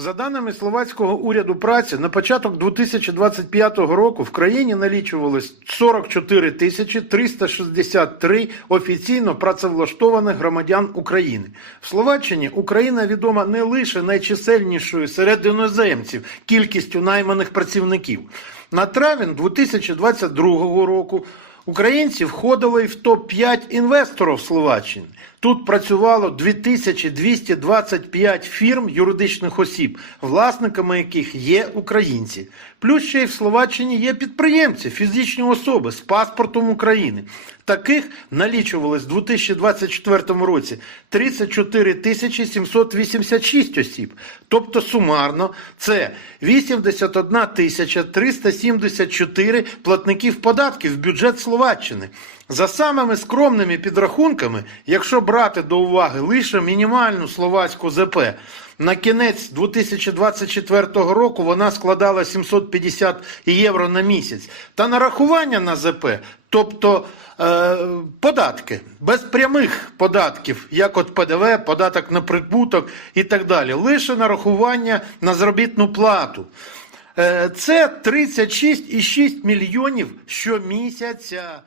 За даними словацького уряду праці, на початок 2025 року в країні налічувалось 44 тисячі 363 офіційно працевлаштованих громадян України. В Словаччині Україна відома не лише найчисельнішою серед іноземців кількістю найманих працівників. На травень 2022 року Українці входили в топ-5 інвесторів Словаччини. Тут працювало 2225 фірм юридичних осіб, власниками яких є українці. Плюс ще й в Словаччині є підприємці, фізичні особи з паспортом України. Таких налічувалось в 2024 році 34 тисячі 786 осіб. Тобто сумарно це 81 тисяча 374 платників податків в бюджет Словаччини. За самими скромними підрахунками, якщо брати до уваги лише мінімальну словацьку ЗП, на кінець 2024 року вона складала 750 євро на місяць. Та нарахування на ЗП, тобто е, податки, без прямих податків, як от ПДВ, податок на прибуток і так далі, лише нарахування на заробітну плату. Е, Це 36,6 мільйонів щомісяця.